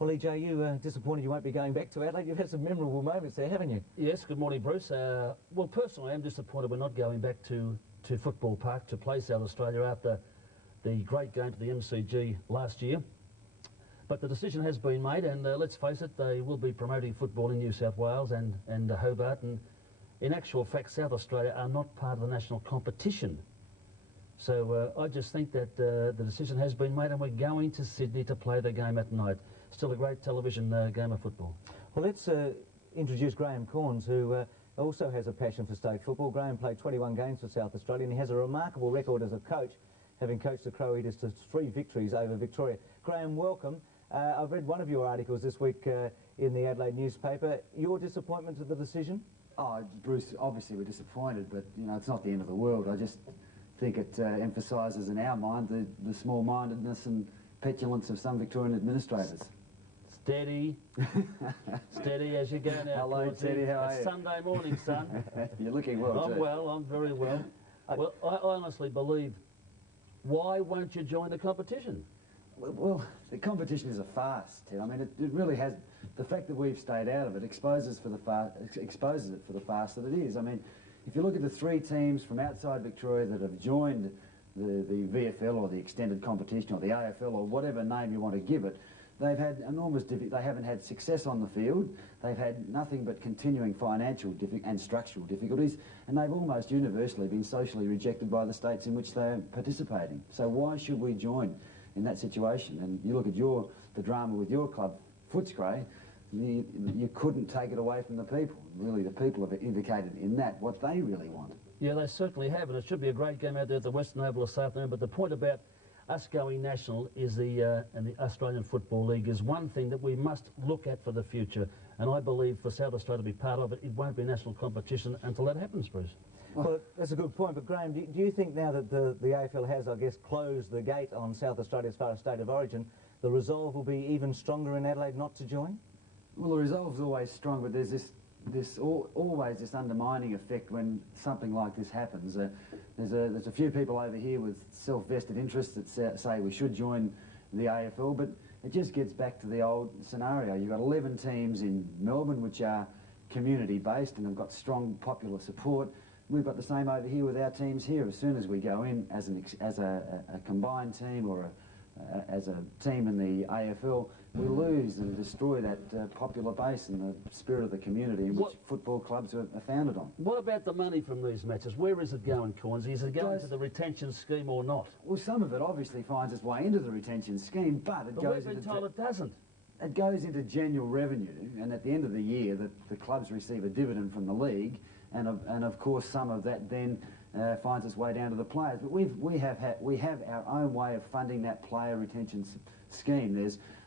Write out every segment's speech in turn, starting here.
Well, EJ, you disappointed you won't be going back to Adelaide. You've had some memorable moments there, haven't you? Yes, good morning, Bruce. Well, personally, I am disappointed we're not going back to Football Park to play South Australia after the great game to the MCG last year. But the decision has been made, and let's face it, they will be promoting football in New South Wales and Hobart. And in actual fact, South Australia are not part of the national competition. So I just think that the decision has been made, and we're going to Sydney to play the game at night. Still a great television game of football. Well, let's introduce Graham Corns, who also has a passion for state football. Graham played 21 games for South Australia, and he has a remarkable record as a coach, having coached the Crow Eaters to 3 victories over Victoria. Graham, welcome. I've read one of your articles this week in the Adelaide newspaper. Your disappointment at the decision? Oh, Bruce, obviously we're disappointed, but, you know, it's not the end of the world. I just think it emphasises in our mind the small-mindedness and petulance of some Victorian administrators. Steady. Steady as you go now. Hello, Teddy, how are you? Sunday morning, son. You're looking well, I'm too. well, I'm very well. Well, I honestly believe, why won't you join the competition? Well, the competition is a farce, Ted. I mean, it really has. The fact that we've stayed out of it exposes it for the farce that it is. I mean, if you look at the 3 teams from outside Victoria that have joined the VFL or the extended competition or the AFL or whatever name you want to give it, they've had enormous they haven't had success on the field. They've had nothing but continuing financial and structural difficulties, and they've almost universally been socially rejected by the states in which they're participating. So why should we join in that situation? And you look at the drama with your club, Footscray, you couldn't take it away from the people. Really, the people have indicated in that what they really want. Yeah, they certainly have, and it should be a great game out there at the Western Oval this afternoon. But the point about us going national is and the Australian Football League is one thing that we must look at for the future. And I believe for South Australia to be part of it, it won't be national competition until that happens, Bruce. Well, that's a good point, but Graham, do you think now that the AFL has, I guess, closed the gate on South Australia as far as state of origin, the resolve will be even stronger in Adelaide not to join? Well, the resolve's always strong, but there's always this undermining effect when something like this happens. There's a few people over here with self-vested interests that say we should join the AFL, but it just gets back to the old scenario. You've got 11 teams in Melbourne which are community-based and have got strong popular support. We've got the same over here with our teams here. As soon as we go in as a combined team or as a team in the AFL, we lose and destroy that popular base and the spirit of the community in which football clubs are founded on. What about the money from these matches? Where is it going, Cornsey? Is it going to the retention scheme or not? Well, some of it obviously finds its way into the retention scheme, but it goes we've been told it doesn't. It goes into general revenue, and at the end of the year, the clubs receive a dividend from the league, and of course some of that then finds its way down to the players. But we have our own way of funding that player retention scheme.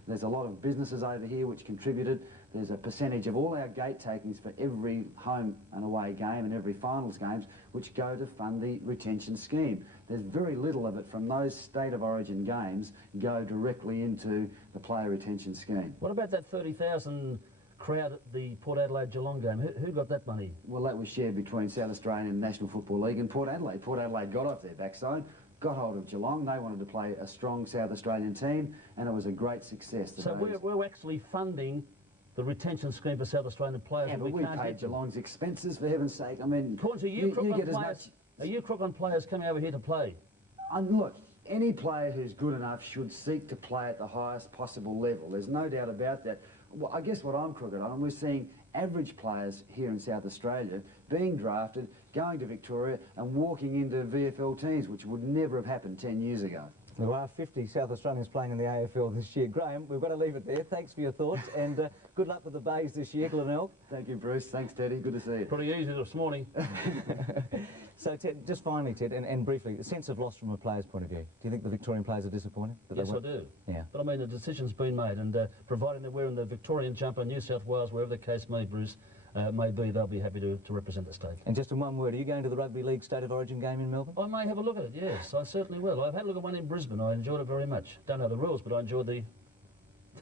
There's a lot of businesses over here which contributed. There's a percentage of all our gate takings for every home and away game and every finals games which go to fund the retention scheme. There's very little of it from those state of origin games go directly into the player retention scheme. What about that 30,000 crowd at the Port Adelaide Geelong game? Who got that money? Well, that was shared between South Australian National Football League and Port Adelaide. Port Adelaide got off their backside, got hold of Geelong. They wanted to play a strong South Australian team, and it was a great success. So we're actually funding the retention scheme for South Australian players. Yeah, but we paid Geelong's expenses, for heaven's sake. I mean, Corns, are you crook on players coming over here to play? Look, any player who's good enough should seek to play at the highest possible level. There's no doubt about that. Well, I guess what I'm crooked on, we're seeing average players here in South Australia being drafted, going to Victoria and walking into VFL teams, which would never have happened 10 years ago. There are 50 South Australians playing in the AFL this year. Graham, we've got to leave it there. Thanks for your thoughts, and good luck with the Bays this year, Glenelg. Thank you, Bruce. Thanks, Teddy. Good to see you. Pretty easy this morning. So, Ted, just finally, Ted, and briefly, a sense of loss from a player's point of view. Do you think the Victorian players are disappointed? Yes, I do. Yeah. But I mean, the decision's been made, and providing they're wearing the Victorian jumper, New South Wales, wherever the case may, Bruce, may be, they'll be happy to represent the state. And just in one word, are you going to the Rugby League State of Origin game in Melbourne? I may have a look at it, yes, I certainly will. I've had a look at one in Brisbane. I enjoyed it very much. Don't know the rules, but I enjoyed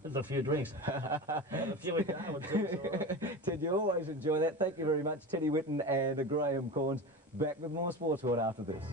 the few drinks. A few in Darwin too. Ted, you always enjoy that. Thank you very much, Teddy Whitten and Graham Corns. Back with more Sports World after this.